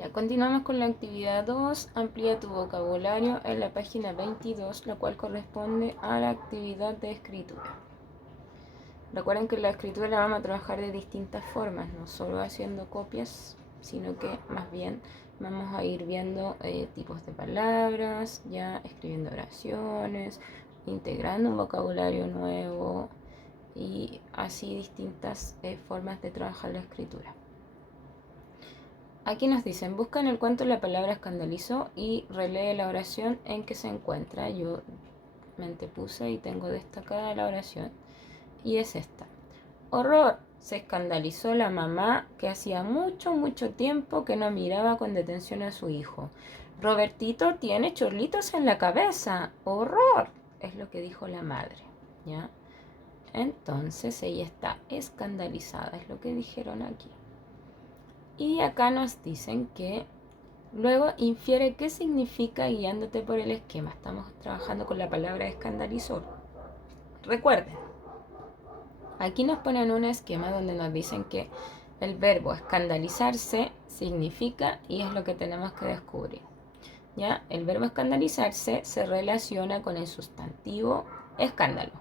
Ya, continuamos con la actividad 2. Amplía tu vocabulario en la página 22, la cual corresponde a la actividad de escritura. Recuerden que la escritura la vamos a trabajar de distintas formas, no solo haciendo copias, sino que más bien vamos a ir viendo tipos de palabras, ya escribiendo oraciones, integrando un vocabulario nuevo y así distintas formas de trabajar la escritura. Aquí nos dicen, busca en el cuento la palabra escandalizó y relee la oración en que se encuentra. Yo me antepuse y tengo destacada la oración. Y es esta. Horror, se escandalizó la mamá que hacía mucho tiempo que no miraba con detención a su hijo. Robertito tiene chorlitos en la cabeza. Horror, es lo que dijo la madre. ¿Ya? Entonces ella está escandalizada, es lo que dijeron aquí. Y acá nos dicen que luego infiere qué significa guiándote por el esquema. Estamos trabajando con la palabra escandalizó. Recuerden, aquí nos ponen un esquema donde nos dicen que el verbo escandalizarse significa, y es lo que tenemos que descubrir. ¿Ya? El verbo escandalizarse se relaciona con el sustantivo escándalo,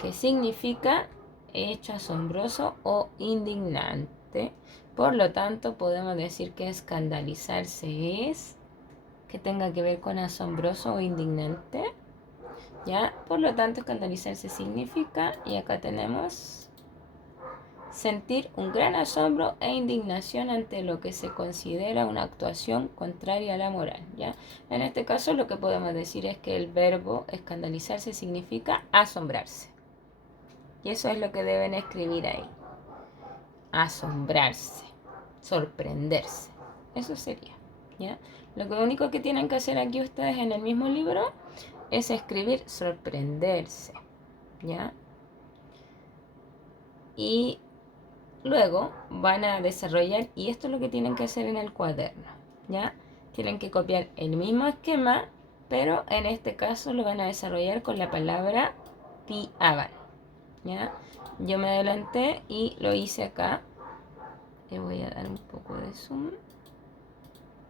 que significa hecho asombroso o indignante. Por lo tanto, podemos decir que escandalizarse es que tenga que ver con asombroso o indignante. ¿Ya? Por lo tanto, escandalizarse significa, y acá tenemos, sentir un gran asombro e indignación ante lo que se considera una actuación contraria a la moral. ¿Ya? En este caso, lo que podemos decir es que el verbo escandalizarse significa asombrarse. Y eso es lo que deben escribir ahí. Asombrarse, sorprenderse. Eso sería, ¿ya? Lo único que tienen que hacer aquí ustedes en el mismo libro es escribir sorprenderse, ¿ya? Y luego van a desarrollar, y esto es lo que tienen que hacer en el cuaderno, ¿ya? Tienen que copiar el mismo esquema, pero en este caso lo van a desarrollar con la palabra piaban, ¿ya? Yo me adelanté y lo hice acá. Le voy a dar un poco de zoom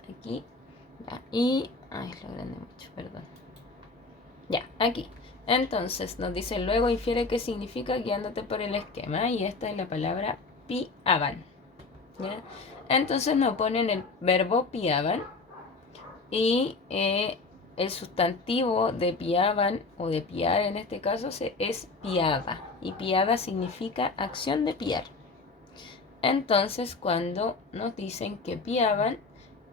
aquí ya. Y es lo grande mucho, perdón. Ya, aquí. Entonces nos dice luego infiere qué significa guiándote por el esquema, y esta es la palabra piaban, ¿ya? Entonces nos ponen el verbo piaban y el sustantivo de piaban o de piar en este caso es piada, y piada significa acción de piar. Entonces, cuando nos dicen que piaban,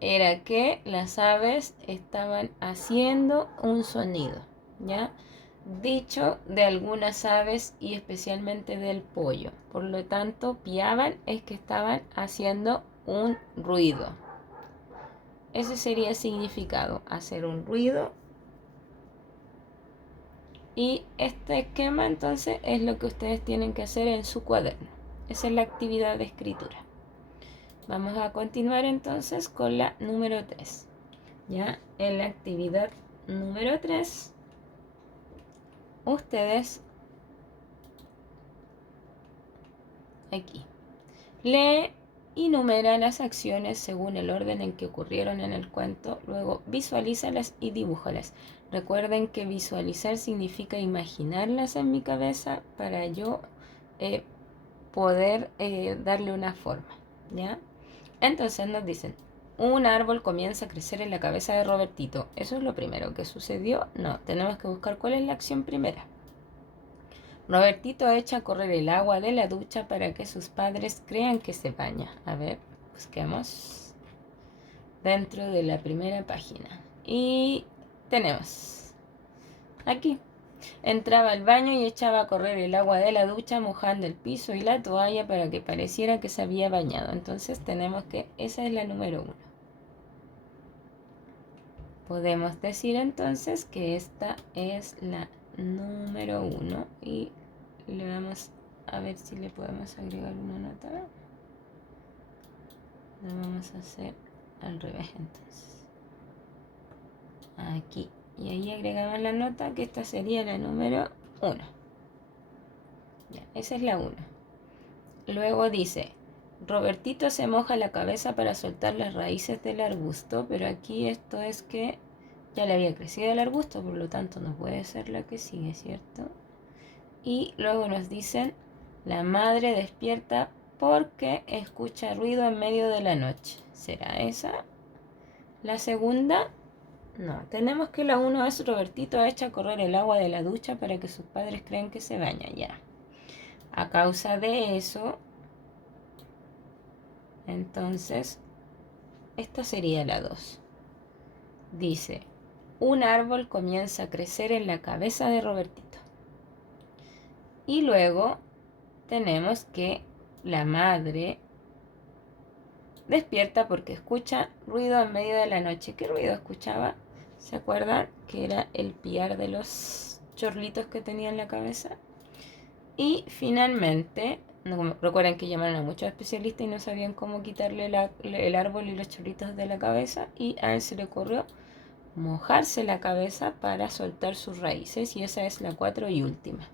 era que las aves estaban haciendo un sonido, ¿ya? Dicho de algunas aves y especialmente del pollo. Por lo tanto, piaban es que estaban haciendo un ruido. Ese sería el significado, hacer un ruido. Y este esquema entonces es lo que ustedes tienen que hacer en su cuaderno. Esa es la actividad de escritura. Vamos a continuar entonces con la número 3. Ya en la actividad número 3, ustedes aquí lee y numera las acciones según el orden en que ocurrieron en el cuento, luego visualízalas y dibújalas. Recuerden que visualizar significa imaginarlas en mi cabeza para yo poder darle una forma, ¿ya? Entonces nos dicen, un árbol comienza a crecer en la cabeza de Robertito. ¿Eso es lo primero que sucedió? No, tenemos que buscar cuál es la acción primera. Robertito echa a correr el agua de la ducha para que sus padres crean que se baña. A ver, busquemos dentro de la primera página. Y tenemos aquí. Entraba al baño y echaba a correr el agua de la ducha mojando el piso y la toalla para que pareciera que se había bañado. Entonces tenemos que esa es la número 1. Podemos decir entonces que esta es la número 1 y le vamos a ver si le podemos agregar una nota. Lo vamos a hacer al revés entonces. Aquí. Y ahí agregamos la nota, que esta sería la número 1. Ya, esa es la 1. Luego dice, Robertito se moja la cabeza para soltar las raíces del arbusto, pero aquí esto es que ya le había crecido el arbusto, por lo tanto no puede ser la que sigue, ¿cierto? Y luego nos dicen, la madre despierta porque escucha ruido en medio de la noche. ¿Será esa? La segunda, no. Tenemos que la 1 es Robertito echa a correr el agua de la ducha para que sus padres crean que se baña ya. A causa de eso, entonces, esta sería la 2. Dice, un árbol comienza a crecer en la cabeza de Robertito. Y luego tenemos que la madre despierta porque escucha ruido en medio de la noche. ¿Qué ruido escuchaba? ¿Se acuerdan? Que era el piar de los chorlitos que tenía en la cabeza. Y finalmente, recuerden que llamaron a muchos especialistas y no sabían cómo quitarle el árbol y los chorritos de la cabeza. Y a él se le ocurrió mojarse la cabeza para soltar sus raíces. Y esa es la 4 y última.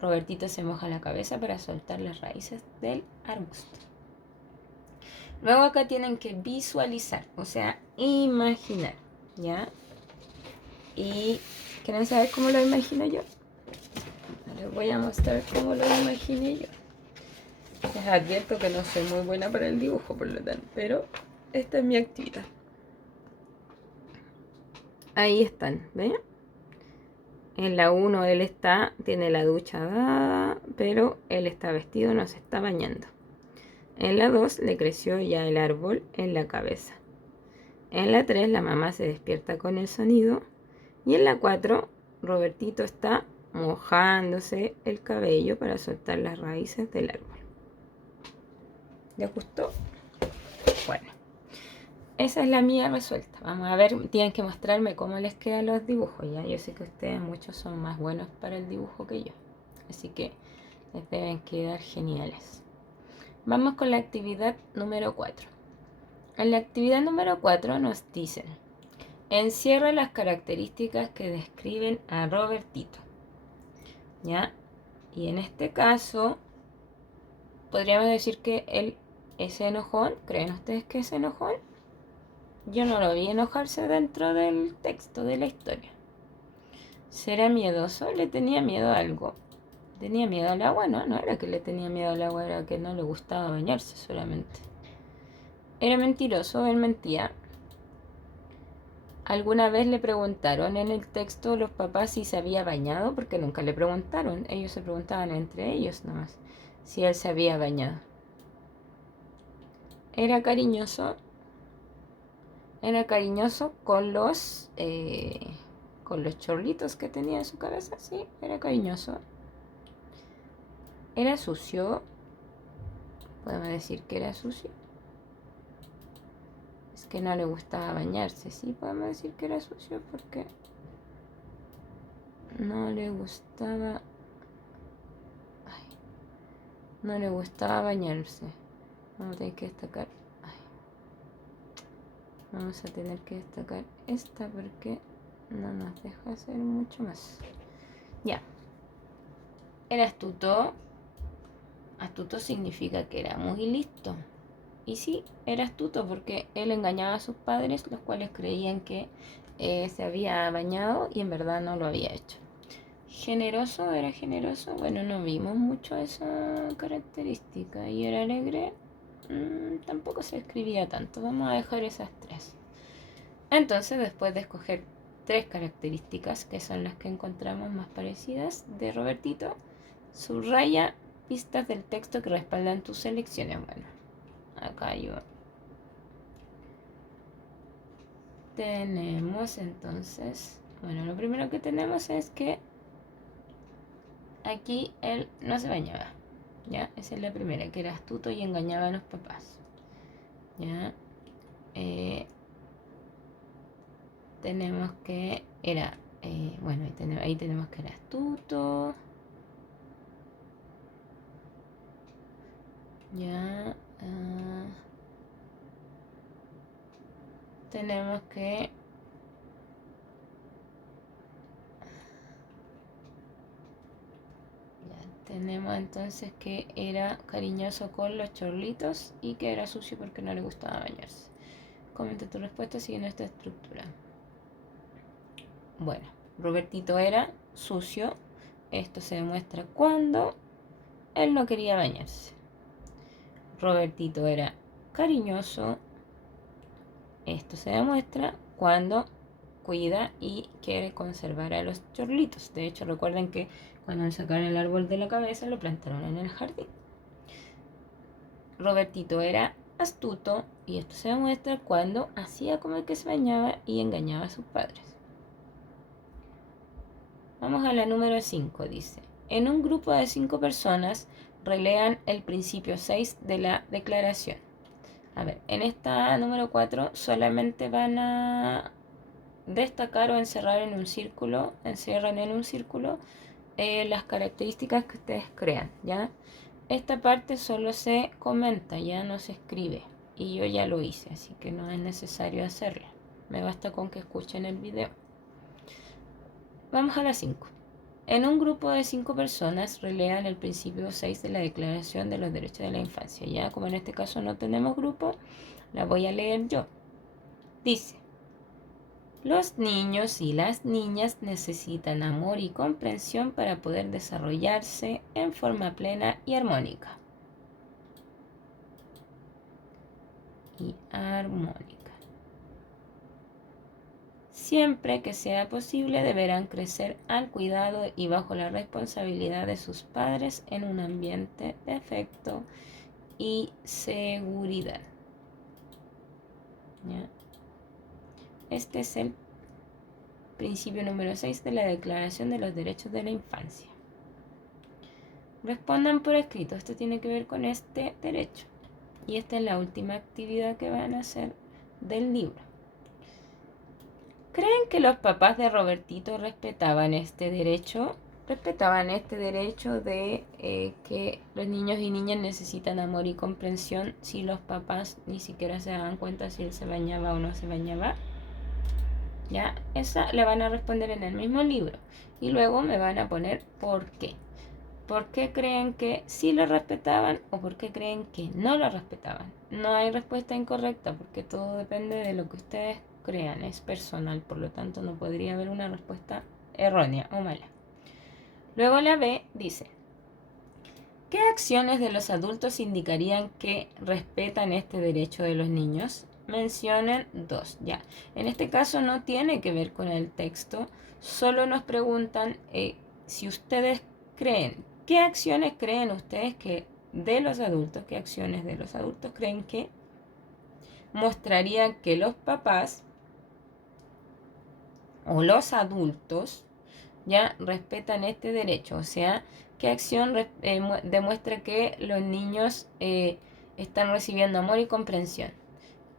Robertito se moja la cabeza para soltar las raíces del arbusto. Luego acá tienen que visualizar, o sea, imaginar, ¿ya? ¿Y quieren saber cómo lo imagino yo? Les voy a mostrar cómo lo imaginé yo. Les advierto que no soy muy buena para el dibujo, por lo tanto, pero esta es mi actividad. Ahí están, ¿ven? En la 1 él tiene la ducha dada, pero él está vestido, no se está bañando. En la 2 le creció ya el árbol en la cabeza. En la 3 la mamá se despierta con el sonido. Y en la 4 Robertito está mojándose el cabello para soltar las raíces del árbol. ¿Les gustó? Bueno, esa es la mía resuelta. Vamos a ver, tienen que mostrarme cómo les quedan los dibujos. Ya, yo sé que ustedes muchos son más buenos para el dibujo que yo. Así que les deben quedar geniales. Vamos con la actividad número 4. En la actividad número 4 nos dicen, encierra las características que describen a Robertito. ¿Ya? Y en este caso, podríamos decir que él es enojón. ¿Creen ustedes que es enojón? Yo no lo vi enojarse dentro del texto de la historia. ¿Será miedoso? ¿Le tenía miedo a algo? ¿Tenía miedo al agua? No, no era que le tenía miedo al agua, era que no le gustaba bañarse solamente. ¿Era mentiroso? Él mentía. ¿Alguna vez le preguntaron en el texto los papás si se había bañado? Porque nunca le preguntaron. Ellos se preguntaban entre ellos nomás si él se había bañado. ¿Era cariñoso? Era cariñoso con los chorlitos que tenía en su cabeza. Sí, era cariñoso. ¿Era sucio? Podemos decir que era sucio. Es que no le gustaba bañarse. Sí, podemos decir que era sucio porque no le gustaba... no le gustaba bañarse. Vamos a tener que destacar... Vamos a tener que destacar esta porque no nos deja hacer mucho más. Ya. Era astuto. Astuto significa que era muy listo. Y sí, era astuto porque él engañaba a sus padres, los cuales creían que se había bañado y en verdad no lo había hecho. Generoso, era generoso. Bueno, no vimos mucho esa característica. Y era alegre, tampoco se escribía tanto. Vamos a dejar esas 3. Entonces, después de escoger 3 características, que son las que encontramos más parecidas de Robertito, subraya pistas del texto que respaldan tus selecciones. Bueno, acá yo tenemos entonces, bueno, lo primero que tenemos es que aquí él no se bañaba, ¿ya? Esa es la primera, que era astuto y engañaba a los papás, ¿ya? Tenemos que era, bueno, ahí tenemos que era astuto, ya. Tenemos que tenemos entonces que era cariñoso con los chorlitos y que era sucio porque no le gustaba bañarse. Comenta tu respuesta siguiendo esta estructura. Bueno, Robertito era sucio. Esto se demuestra cuando él no quería bañarse. Robertito era cariñoso. Esto se demuestra cuando cuida y quiere conservar a los chorlitos. De hecho, recuerden que cuando le sacaron el árbol de la cabeza lo plantaron en el jardín. Robertito era astuto y esto se demuestra cuando hacía como que se bañaba y engañaba a sus padres. Vamos a la número 5, dice. En un grupo de 5 personas relean el principio 6 de la declaración. A ver, en esta número 4 solamente van a destacar o encerrar en un círculo, encierran en un círculo las características que ustedes crean, ¿ya? Esta parte solo se comenta, ya no se escribe. Y yo ya lo hice, así que no es necesario hacerla. Me basta con que escuchen el video. Vamos a la 5. En un grupo de 5 personas relean el principio 6 de la Declaración de los Derechos de la Infancia. Ya como en este caso no tenemos grupo, la voy a leer yo. Dice: los niños y las niñas necesitan amor y comprensión para poder desarrollarse en forma plena y armónica. Siempre que sea posible deberán crecer al cuidado y bajo la responsabilidad de sus padres en un ambiente de afecto y seguridad. ¿Ya? Este es el principio número 6 de la Declaración de los Derechos de la Infancia. Respondan por escrito, esto tiene que ver con este derecho. Y esta es la última actividad que van a hacer del libro. ¿Creen que los papás de Robertito respetaban este derecho? Respetaban este derecho de que los niños y niñas necesitan amor y comprensión si los papás ni siquiera se daban cuenta si él se bañaba o no se bañaba. Ya, esa la van a responder en el mismo libro. Y luego me van a poner por qué. ¿Por qué creen que sí lo respetaban o por qué creen que no lo respetaban? No hay respuesta incorrecta porque todo depende de lo que ustedes crean, es personal, por lo tanto no podría haber una respuesta errónea o mala. Luego la B dice: ¿qué acciones de los adultos indicarían que respetan este derecho de los niños? Mencionen 2, ya. En este caso no tiene que ver con el texto, solo nos preguntan si ustedes creen, ¿qué acciones creen ustedes que de los adultos, qué acciones de los adultos creen que mostrarían que los papás o los adultos ya respetan este derecho? O sea, ¿qué acción demuestra que los niños están recibiendo amor y comprensión?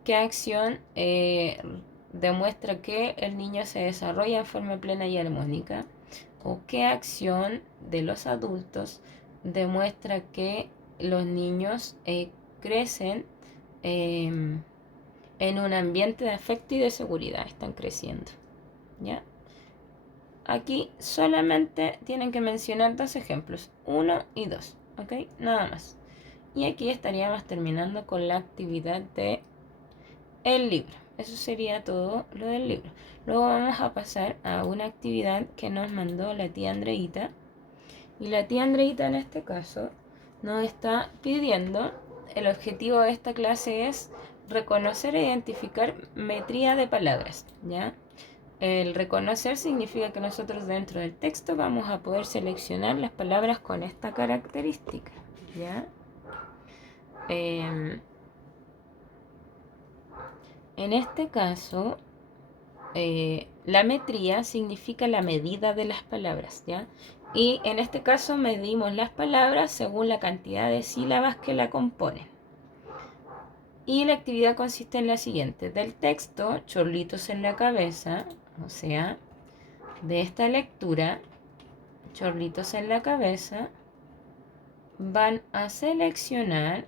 ¿Qué acción demuestra que el niño se desarrolla en forma plena y armónica? ¿O qué acción de los adultos demuestra que los niños crecen en un ambiente de afecto y de seguridad? Están creciendo, ¿ya? Aquí solamente tienen que mencionar 2 ejemplos, 1 y 2, ¿ok? Nada más. Y aquí estaríamos terminando con la actividad de el libro. Eso sería todo lo del libro. Luego vamos a pasar a una actividad que nos mandó la tía Andreita. Y la tía Andreita en este caso nos está pidiendo, el objetivo de esta clase es reconocer e identificar metría de palabras, ¿ya? El reconocer significa que nosotros dentro del texto vamos a poder seleccionar las palabras con esta característica, ¿ya? En este caso, la metría significa la medida de las palabras, ¿ya? Y en este caso medimos las palabras según la cantidad de sílabas que la componen. Y la actividad consiste en la siguiente: del texto Chorlitos en la cabeza, o sea, de esta lectura Chorlitos en la cabeza, van a seleccionar,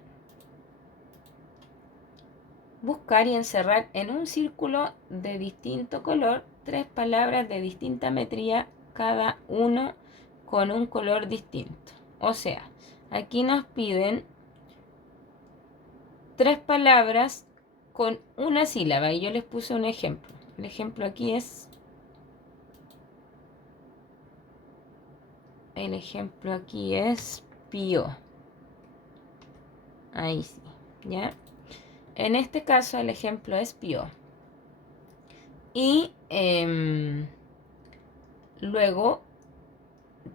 buscar y encerrar en un círculo de distinto color 3 palabras de distinta metría, cada uno con un color distinto. O sea, aquí nos piden 3 palabras con una sílaba y yo les puse un ejemplo. El ejemplo aquí es... El ejemplo aquí es pío. Ahí sí, ¿ya? En este caso el ejemplo es pío. Y luego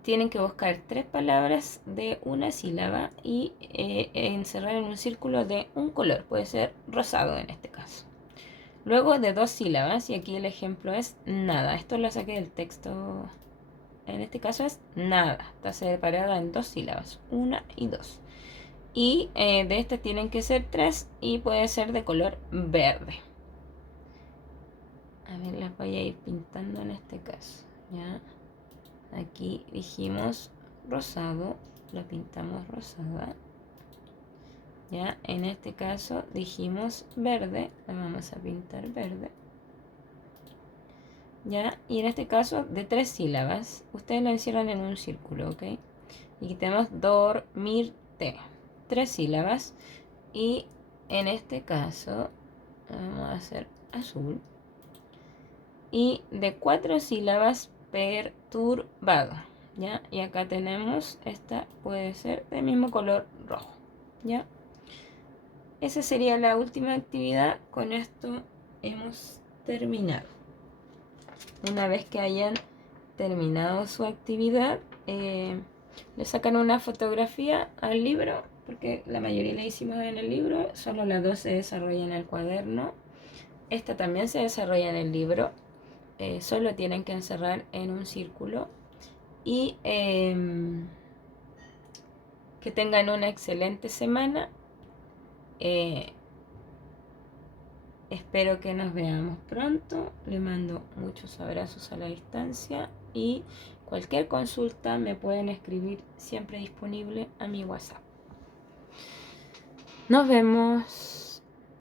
tienen que buscar 3 palabras de una sílaba y encerrar en un círculo de un color. Puede ser rosado en este caso. Luego de 2 sílabas, y aquí el ejemplo es nada. Esto lo saqué del texto. En este caso es nada. Está separada en 2 sílabas. 1 y 2. Y de estas tienen que ser 3 y puede ser de color verde. A ver, las voy a ir pintando en este caso. ¿Ya? Aquí dijimos rosado, la pintamos rosada. Ya, en este caso dijimos verde, la vamos a pintar verde. Ya, y en este caso de 3 sílabas, ustedes lo encierran en un círculo, ¿ok? Y aquí tenemos dormirte, 3 sílabas. Y en este caso vamos a hacer azul. Y de 4 sílabas, perturbado. ¿Ya? Y acá tenemos, esta puede ser del mismo color rojo. ¿Ya? Esa sería la última actividad. Con esto hemos terminado. Una vez que hayan terminado su actividad, le sacan una fotografía al libro, porque la mayoría la hicimos en el libro, solo las 2 se desarrolla en el cuaderno. Esta también se desarrolla en el libro, solo tienen que encerrar en un círculo. Y que tengan una excelente semana. Espero que nos veamos pronto. Le mando muchos abrazos a la distancia y cualquier consulta me pueden escribir, siempre disponible a mi WhatsApp. Nos vemos.